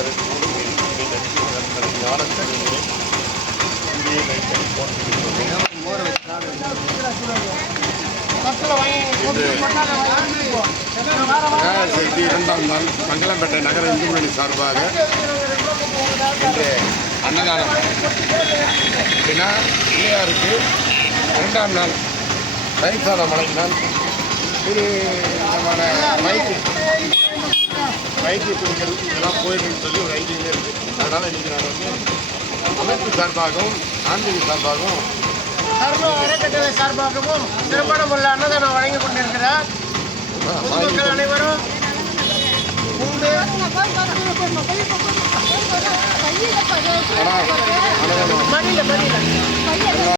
கரை கூடு இங்கே இரண்டாம் நாள் மங்களம்பேட்டை நகர இந்து முன்னணி சார்பாக இன்று அன்னதானம் ஏன்னா பிள்ளையாருக்கு இரண்டாம் நாள் தயிர் சாதம் வழங்கினால் திரு வயிற்று துணிகள் இதெல்லாம் போயிருக்குன்னு சொல்லி ஒரு ஐடியா இருக்குது அதனால் இன்றைக்கி நான் வந்து அமைப்பு சார்பாகவும் ஆன்மீக சார்பாகவும் தர்ம அறக்கட்டளை சார்பாகவும் சிறப்பான முறையில் அன்னதானம் வழங்கி கொண்டிருக்கிறார். பொதுமக்கள் அனைவரும் மடியில் மடியில்